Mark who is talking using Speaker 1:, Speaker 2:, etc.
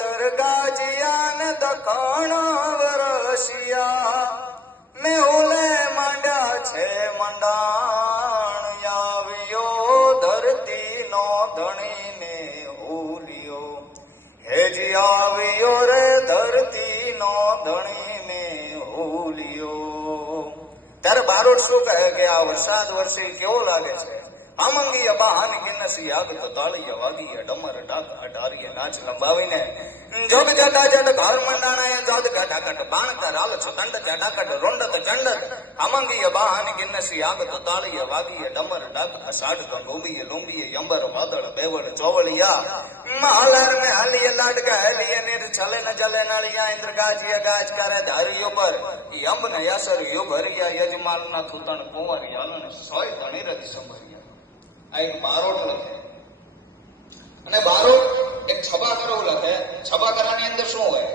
Speaker 1: દરગાજિયા ને દખણ વરસિયા મેહુલે માંડ્યા છે મંડાણ આવ્યો ધરતી નો ધણી ને હુલિયો હેજી આવ્યો રે ધરતી નો ધણી ને હુલિયો ત્યારે બારોટ શું કહે કે આ વરસાદ વરસી કેવો લાગે છે? આમંગીય બાહન કિન્નસી આગ તતાળીય વાગીય ડમર ડાક અઢારીય નાચ લંબાવીને, જોગ જટા જટ ઘર મંડાણાય જોગ ઘટાકટ બાણક રાલ છદંડ જટાકટ રોંડત ચંડત અમંગીય બાહન કિન્નસી આગ તતાળીય વાગીય ડમર ડાક અષાઢ ગંગોબીય લોંબીય યંબર વાદળ બેવડ ચોવળિયા. મહાલર મે હલિય લાડ હલિય નિર છલે ન જલે નળિયા ઇન્દ્ર ગાજીય ગાજ કરે ધારિયો પર. યંબ ન યસર યોગ હરિયા યજમાલ ના થુતણ કુંવર યલન સોય તણી રજ સમરિયા આ એક બારોટ લખે અને બારોટ એક છબા કરો લખે. છબા કરવાની અંદર શું હોય?